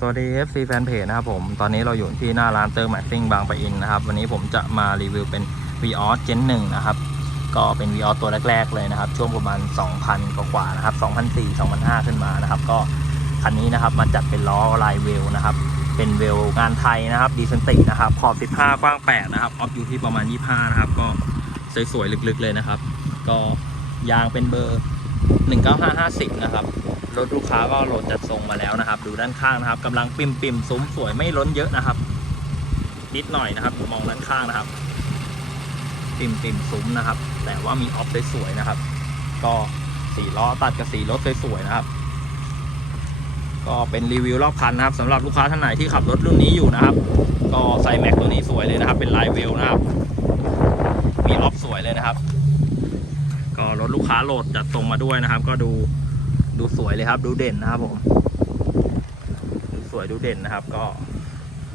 สวัสดี FC แฟนเพจนะครับผม ตอนนี้เราอยู่ที่หน้าร้านเตอร์แม็กซิ่งบางปะอินนะครับ วันนี้ผมจะมารีวิวเป็น v ีออสเจนหนึ่งนะครับ ก็เป็น v ีออสตัวแรก ๆ เลยนะครับ ช่วงประมาณ 2,000 กว่าๆนะครับ2,004 2,005 ขึ้นมานะครับ ก็คันนี้นะครับมาจัดเป็นล้อลายเวลนะครับ เป็นเวลงานไทยนะครับดีเซนตินะครับ ขอบ 15 กว้าง 8 นะครับ ออฟอยู่ที่ประมาณ 25 นะครับ ก็สวยๆลึกๆเลยนะครับ ก็ยางเป็นเบอร์ 19550 นะครับ รถลูกค้าก็โหลดจัดส่งมาแล้วนะครับ ดูด้านข้างนะครับกำลังปิ่มปิ่มๆซุ้มสวยไม่ล้นเยอะนะครับ นิดหน่อยนะครับ มองด้านข้างนะครับ ปิ่มปิ่มๆซุ้มนะครับ แต่ว่ามีออฟสวยๆนะครับ ก็สีล้อตัดกับสีรถสวยๆนะครับ ก็เป็นรีวิวรอบคันนะครับสำหรับลูกค้าท่านไหนที่ขับรถรุ่นนี้อยู่นะครับ ก็ไซแม็กตัวนี้สวยเลยนะครับ เป็นลายเวลนะครับ มีออฟสวยเลยนะครับ ก็รถลูกค้าโหลดจัดส่งมาด้วยนะครับ ก็ดู ดูสวยเลยครับ ดูเด่นนะครับผม ดูสวยดูเด่นนะครับ ก็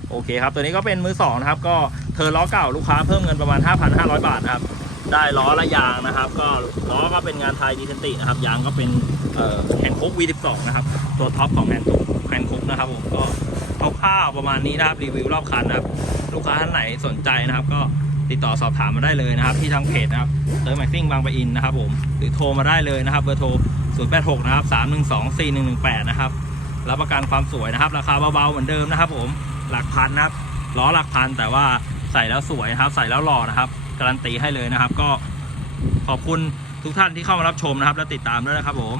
โอเคครับ ตัวนี้ก็เป็นมือสองนะครับ ก็เธอล้อเก่าลูกค้าเพิ่มเงินประมาณ 5,500 บาทนะครับ ได้ล้อและยางนะครับ ก็ล้อก็เป็นงานไทยดีเซนตินะครับ ยางก็เป็นเอ่อแฮนด์คุก V12 นะครับ ตัวท็อปของแฮนด์คุกแฮนด์คุกนะครับผม ก็คร่าวๆประมาณนี้นะครับรีวิวรอบคันนะครับ ลูกค้าท่านไหนสนใจนะครับ ก็ติดต่อสอบถามมาได้เลยนะครับ ที่ทางเพจนะครับเติมแม็กซิ่งบางปะอินนะครับผม หรือโทรมาได้เลยนะครับเบอร์โทร 086 นะครับ 312 4118 นะครับ รับประกันความสวยนะครับ ราคาเบาๆเหมือนเดิมนะครับ ผม หลักพันนะครับ ล้อหลักพันแต่ว่าใส่แล้วสวยนะครับ ใส่แล้วหล่อนะครับ การันตีให้เลยนะครับ ก็ขอบคุณทุกท่านที่เข้ามารับชมนะครับ และติดตามด้วยนะครับผม